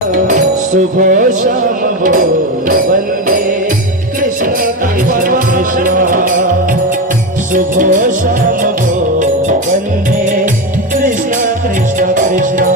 शुभ शाम हो वंदे कृष्ण कृष्ण कृष्ण शुभ शाम हो कृष्ण कृष्ण कृष्ण कृष्ण।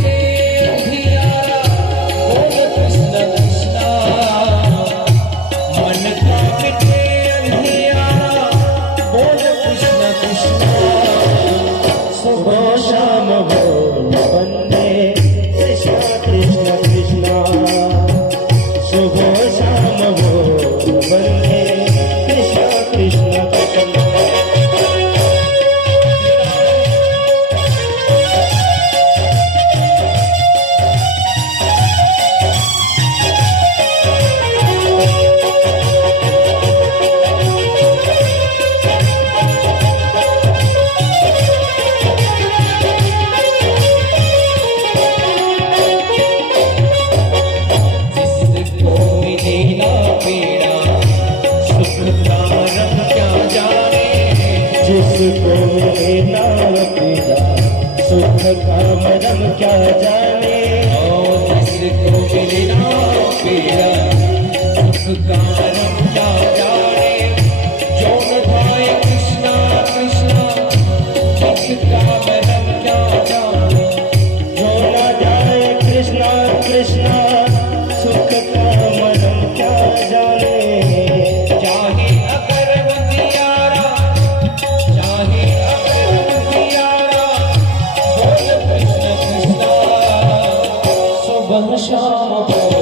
कृष्ण जिसको मिले नाम सुख का मरम क्या जाने? और जिसको मिले ना पीड़ा सुख का रंग क्या जाने जो भाए कृष्णा कृष्णा जिसका रंग क्या जाने जो न जाए कृष्णा कृष्णा chama